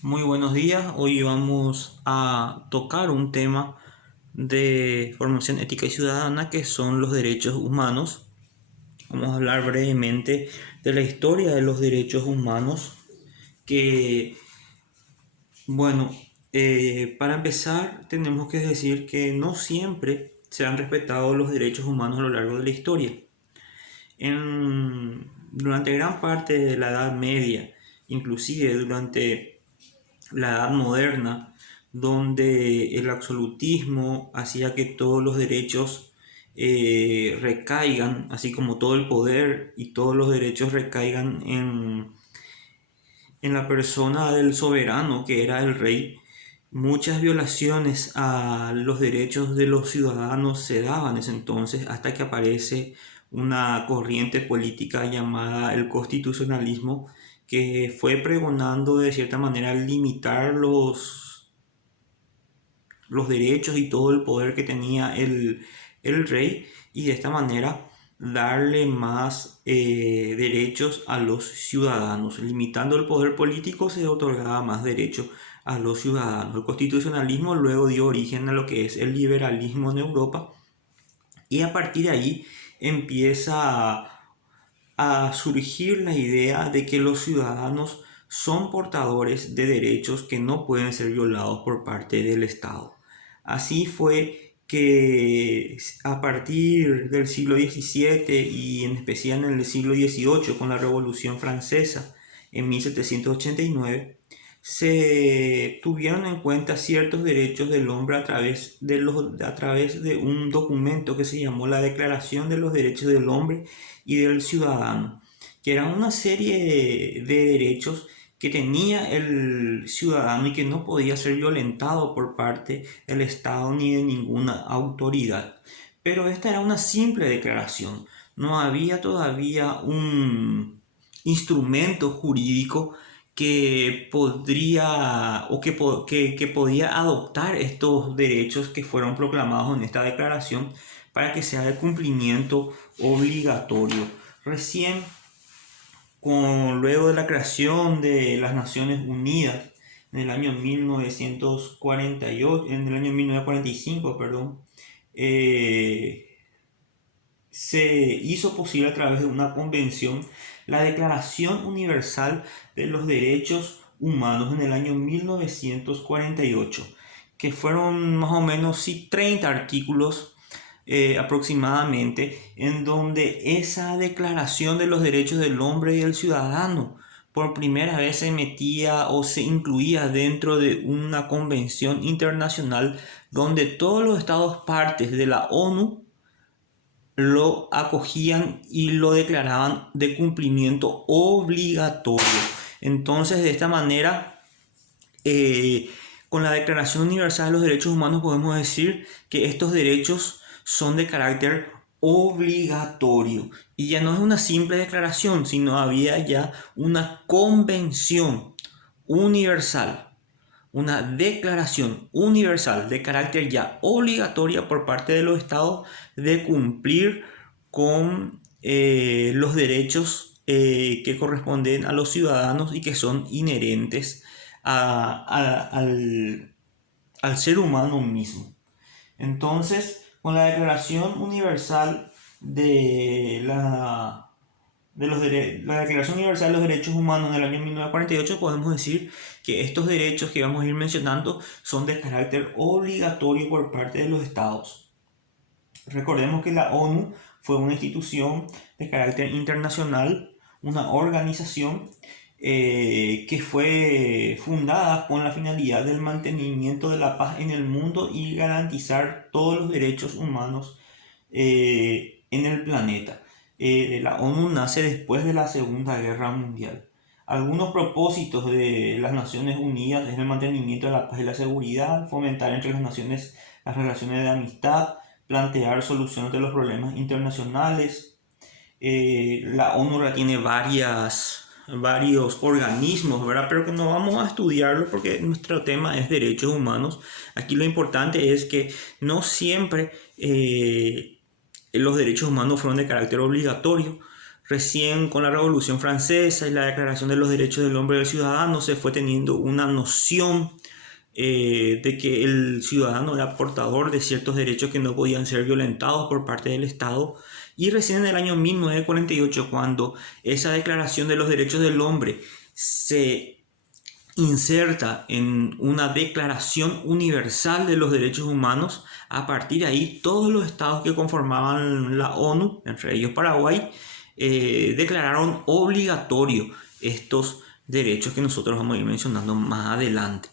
Muy buenos días. Hoy vamos a tocar un tema de formación ética y ciudadana que son los derechos humanos. Vamos a hablar brevemente de la historia de los derechos humanos que, bueno, para empezar tenemos que decir que no siempre se han respetado los derechos humanos a lo largo de la historia. Durante gran parte de la Edad Media, inclusive durante la Edad Moderna, donde el absolutismo hacía que todos los derechos recaigan, así como todo el poder y todos los derechos recaigan en la persona del soberano, que era el rey. Muchas violaciones a los derechos de los ciudadanos se daban en ese entonces hasta que aparece una corriente política llamada el constitucionalismo, que fue pregonando de cierta manera limitar los derechos y todo el poder que tenía el rey, y de esta manera darle más derechos a los ciudadanos. Limitando el poder político se otorgaba más derechos a los ciudadanos. El constitucionalismo luego dio origen a lo que es el liberalismo en Europa, y a partir de ahí empieza a surgir la idea de que los ciudadanos son portadores de derechos que no pueden ser violados por parte del Estado. Así fue que a partir del siglo XVII y en especial en el siglo XVIII, con la Revolución Francesa en 1789, se tuvieron en cuenta ciertos derechos del hombre a través de un documento que se llamó la Declaración de los Derechos del Hombre y del Ciudadano, que era una serie de derechos que tenía el ciudadano y que no podía ser violentado por parte del Estado ni de ninguna autoridad. Pero esta era una simple declaración, no había todavía un instrumento jurídico que podría o que podía adoptar estos derechos que fueron proclamados en esta declaración para que sea de cumplimiento obligatorio. Recién, luego de la creación de las Naciones Unidas en el año 1948, en el año 1945, perdón, se hizo posible a través de una convención la Declaración Universal de los Derechos Humanos en el año 1948, que fueron más o menos 30 artículos aproximadamente, en donde esa declaración de los derechos del hombre y del ciudadano por primera vez se metía o se incluía dentro de una convención internacional donde todos los estados partes de la ONU lo acogían y lo declaraban de cumplimiento obligatorio. Entonces, de esta manera, con la Declaración Universal de los Derechos Humanos podemos decir que estos derechos son de carácter obligatorio, y ya no es una simple declaración, sino había ya una convención universal, una declaración universal de carácter ya obligatoria por parte de los estados de cumplir con los derechos que corresponden a los ciudadanos y que son inherentes al ser humano mismo. Entonces, con la Declaración Universal la Declaración Universal de los Derechos Humanos del año 1948, podemos decir que estos derechos que vamos a ir mencionando son de carácter obligatorio por parte de los estados. Recordemos que la ONU fue una institución de carácter internacional, una organización que fue fundada con la finalidad del mantenimiento de la paz en el mundo y garantizar todos los derechos humanos en el planeta. La ONU nace después de la Segunda Guerra Mundial. Algunos propósitos de las Naciones Unidas es el mantenimiento de la paz y la seguridad, fomentar entre las naciones las relaciones de amistad, plantear soluciones de los problemas internacionales. La ONU tiene varios organismos, ¿verdad? Pero que no vamos a estudiarlo porque nuestro tema es derechos humanos. Aquí lo importante es que no siempre los derechos humanos fueron de carácter obligatorio. Recién con la Revolución Francesa y la Declaración de los Derechos del Hombre y del Ciudadano se fue teniendo una noción de que el ciudadano era portador de ciertos derechos que no podían ser violentados por parte del Estado. Y recién en el año 1948, cuando esa Declaración de los Derechos del Hombre se inserta en una Declaración Universal de los Derechos Humanos, a partir de ahí todos los estados que conformaban la ONU, entre ellos Paraguay, declararon obligatorio estos derechos que nosotros vamos a ir mencionando más adelante.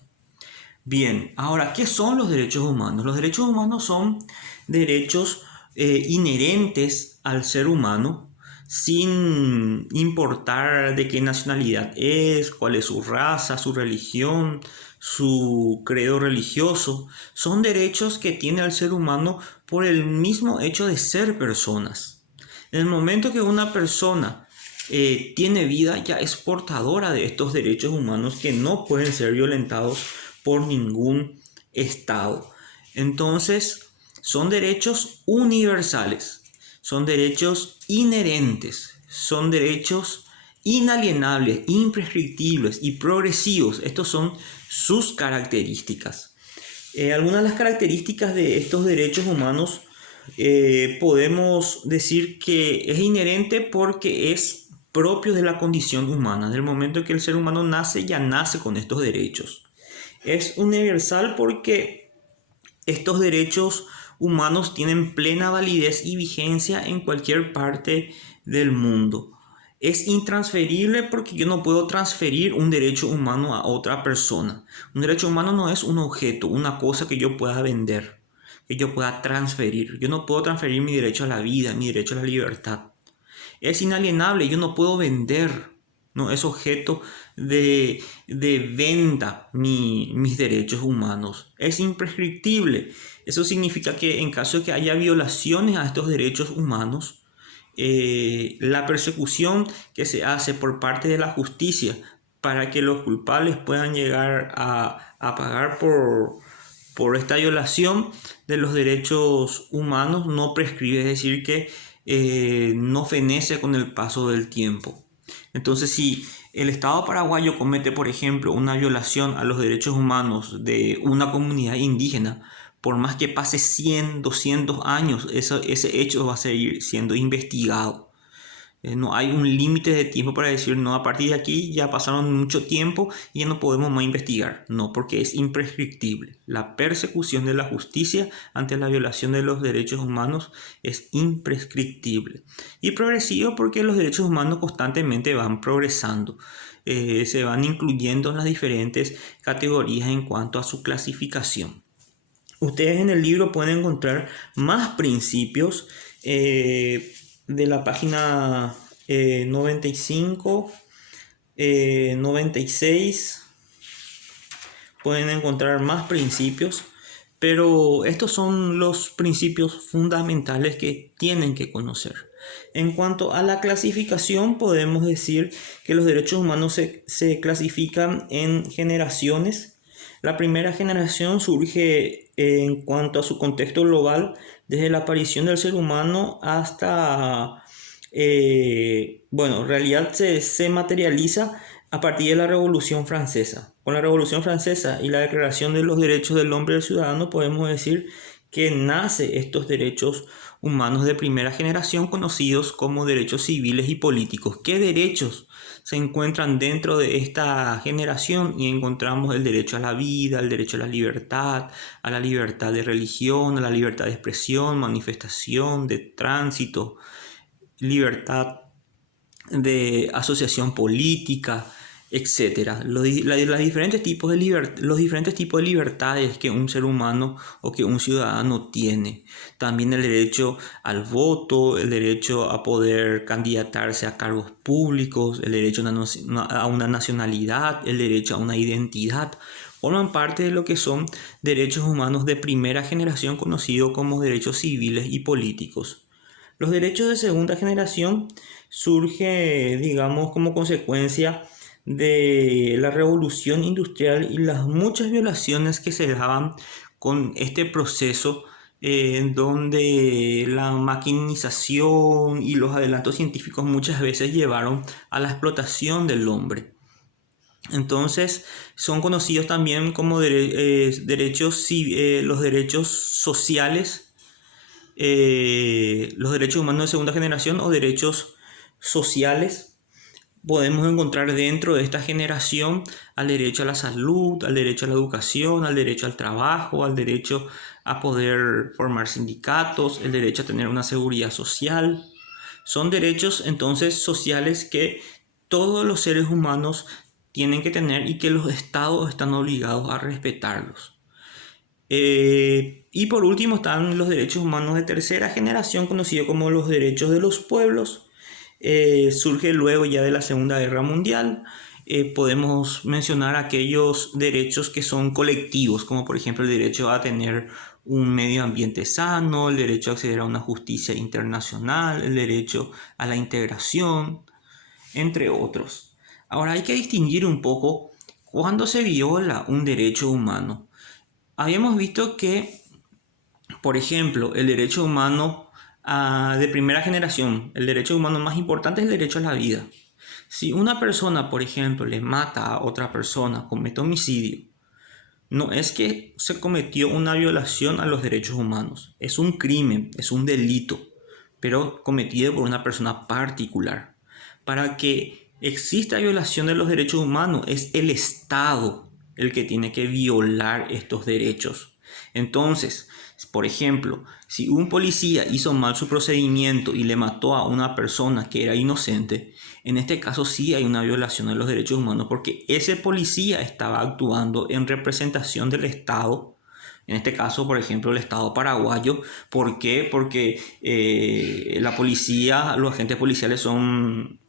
Bien, ahora, ¿qué son los derechos humanos? Los derechos humanos son derechos inherentes al ser humano, sin importar de qué nacionalidad es, cuál es su raza, su religión, su credo religioso. Son derechos que tiene el ser humano por el mismo hecho de ser personas. En el momento que una persona tiene vida, ya es portadora de estos derechos humanos que no pueden ser violentados por ningún Estado. Entonces, son derechos universales, son derechos inherentes, son derechos inalienables, imprescriptibles y progresivos. Estos son sus características. Algunas de las características de estos derechos humanos podemos decir que es inherente porque es propio de la condición humana. Del momento en que el ser humano nace, ya nace con estos derechos. Es universal porque estos derechos humanos tienen plena validez y vigencia en cualquier parte del mundo. Es intransferible porque yo no puedo transferir un derecho humano a otra persona. Un derecho humano no es un objeto, una cosa que yo pueda vender, que yo pueda transferir. Yo no puedo transferir mi derecho a la vida, mi derecho a la libertad. Es inalienable, yo no puedo vender. No es objeto de venta mis derechos humanos. Es imprescriptible. Eso significa que en caso de que haya violaciones a estos derechos humanos, la persecución que se hace por parte de la justicia para que los culpables puedan llegar a pagar por esta violación de los derechos humanos no prescribe, es decir, que no fenece con el paso del tiempo. Entonces, si el Estado paraguayo comete, por ejemplo, una violación a los derechos humanos de una comunidad indígena, por más que pase 100, 200 años, ese hecho va a seguir siendo investigado. No hay un límite de tiempo para decir, no, a partir de aquí ya pasaron mucho tiempo y ya no podemos más investigar. No, porque es imprescriptible. La persecución de la justicia ante la violación de los derechos humanos es imprescriptible. Y progresivo porque los derechos humanos constantemente van progresando. Se van incluyendo en las diferentes categorías en cuanto a su clasificación. Ustedes en el libro pueden encontrar más principios de la página 95, 96. Pueden encontrar más principios, pero estos son los principios fundamentales que tienen que conocer. En cuanto a la clasificación, podemos decir que los derechos humanos se clasifican en generaciones. La primera generación surge en cuanto a su contexto global, desde la aparición del ser humano hasta, en realidad se materializa a partir de la Revolución Francesa. Con la Revolución Francesa y la Declaración de los Derechos del Hombre y del Ciudadano podemos decir que nace estos derechos humanos de primera generación conocidos como derechos civiles y políticos. ¿Qué derechos se encuentran dentro de esta generación? Y encontramos el derecho a la vida, el derecho a la libertad de religión, a la libertad de expresión, manifestación, de tránsito, libertad de asociación política, etcétera. Los diferentes tipos de libertades que un ser humano o que un ciudadano tiene. También el derecho al voto, el derecho a poder candidatarse a cargos públicos, el derecho a una nacionalidad, el derecho a una identidad, forman parte de lo que son derechos humanos de primera generación conocidos como derechos civiles y políticos. Los derechos de segunda generación surgen, digamos, como consecuencia de la revolución industrial y las muchas violaciones que se daban con este proceso en donde la maquinización y los adelantos científicos muchas veces llevaron a la explotación del hombre. Entonces son conocidos también como derechos, los derechos sociales, los derechos humanos de segunda generación o derechos sociales. Podemos encontrar dentro de esta generación al derecho a la salud, al derecho a la educación, al derecho al trabajo, al derecho a poder formar sindicatos, el derecho a tener una seguridad social. Son derechos entonces sociales que todos los seres humanos tienen que tener y que los estados están obligados a respetarlos. Y por último están los derechos humanos de tercera generación, conocidos como los derechos de los pueblos. Surge luego ya de la Segunda Guerra Mundial. Podemos mencionar aquellos derechos que son colectivos, como por ejemplo el derecho a tener un medio ambiente sano, el derecho a acceder a una justicia internacional, el derecho a la integración, entre otros. Ahora hay que distinguir un poco cuándo se viola un derecho humano. Habíamos visto que, por ejemplo, el derecho humano de primera generación, el derecho humano más importante es el derecho a la vida. Si una persona, por ejemplo, le mata a otra persona, comete homicidio, no es que se cometió una violación a los derechos humanos, es un crimen, es un delito, pero cometido por una persona particular. Para que exista violación de los derechos humanos, es el Estado el que tiene que violar estos derechos. Entonces, por ejemplo, si un policía hizo mal su procedimiento y le mató a una persona que era inocente, en este caso sí hay una violación de los derechos humanos porque ese policía estaba actuando en representación del Estado. En este caso, por ejemplo, el Estado paraguayo. ¿Por qué? Porque la policía, los agentes policiales forman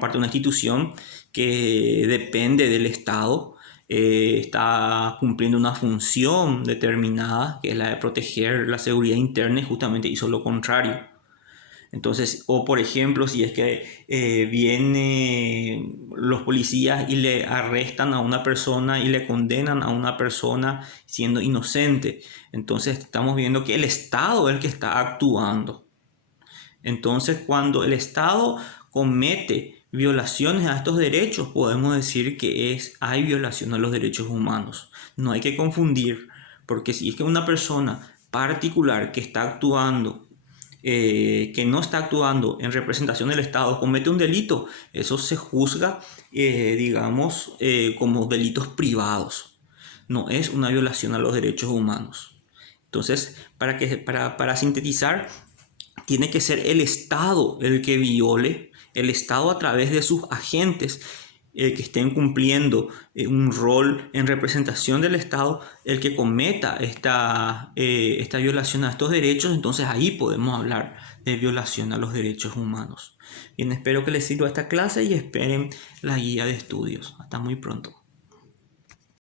parte de una institución que depende del Estado. Está cumpliendo una función determinada, que es la de proteger la seguridad interna, y justamente hizo lo contrario. Entonces, o por ejemplo, si es que vienen los policías y le arrestan a una persona y le condenan a una persona siendo inocente, entonces estamos viendo que el Estado es el que está actuando. Entonces, cuando el Estado comete violaciones a estos derechos, podemos decir que hay violación a los derechos humanos. No hay que confundir, porque si es que una persona particular que está actuando, que no está actuando en representación del Estado, comete un delito, eso se juzga, digamos, como delitos privados. No es una violación a los derechos humanos. Entonces, para sintetizar, tiene que ser el Estado el que viole, el Estado a través de sus agentes que estén cumpliendo un rol en representación del Estado, el que cometa esta violación a estos derechos. Entonces ahí podemos hablar de violación a los derechos humanos. Bien, espero que les sirva esta clase y esperen la guía de estudios. Hasta muy pronto.